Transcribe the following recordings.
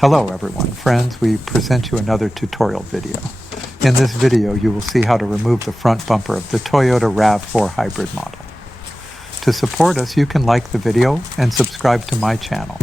Hello everyone, friends, we present you another tutorial video. In this video you will see how to remove the front bumper of the Toyota Rav4 hybrid model. To support us, you can like the video and subscribe to my channel.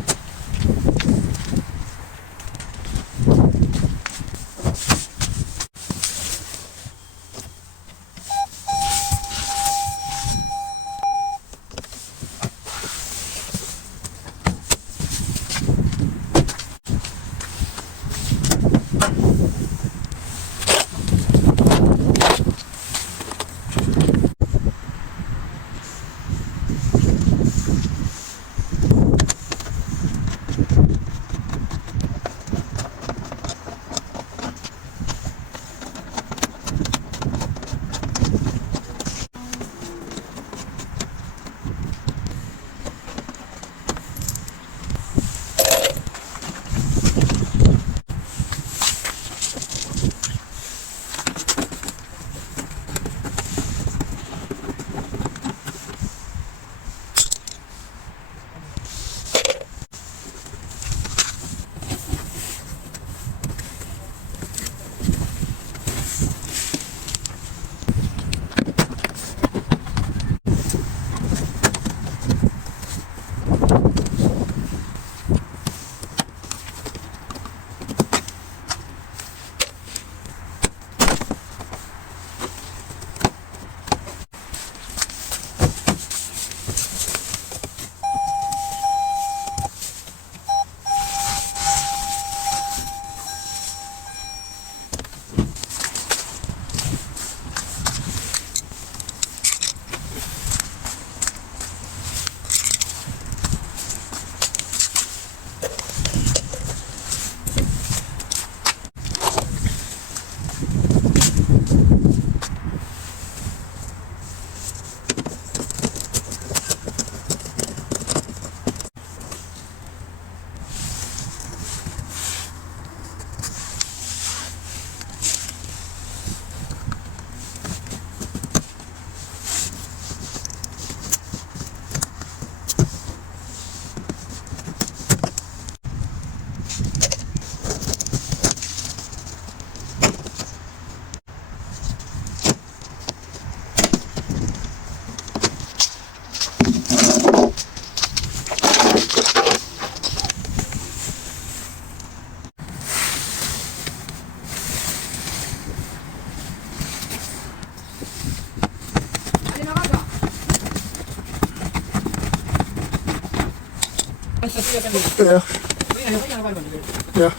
Yeah.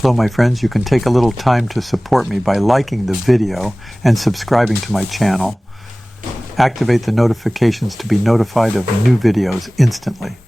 Hello my friends, you can take a little time to support me by liking the video and subscribing to my channel. Activate the notifications to be notified of new videos instantly.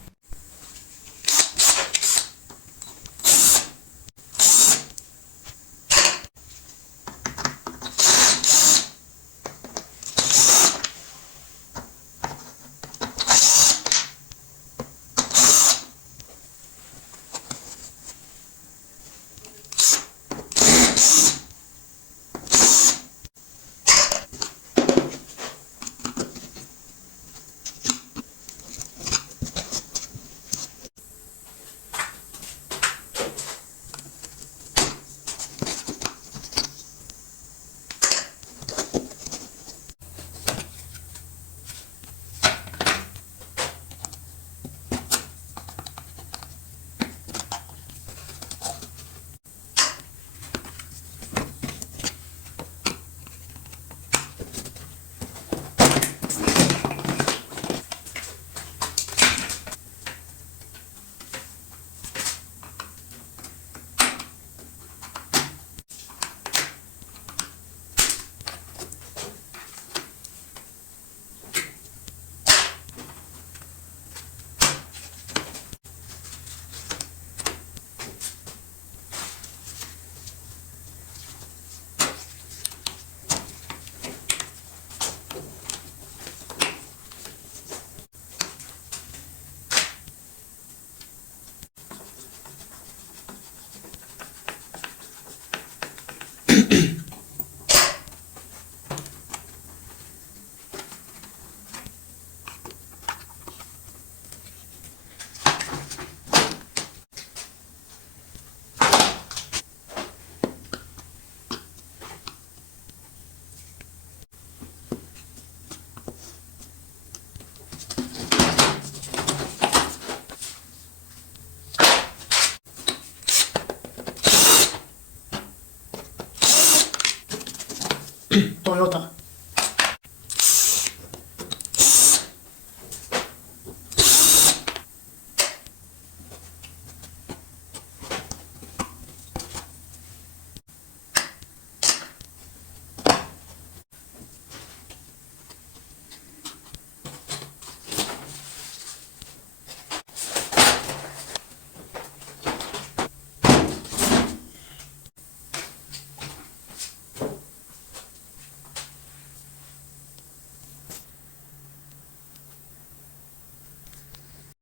Toyota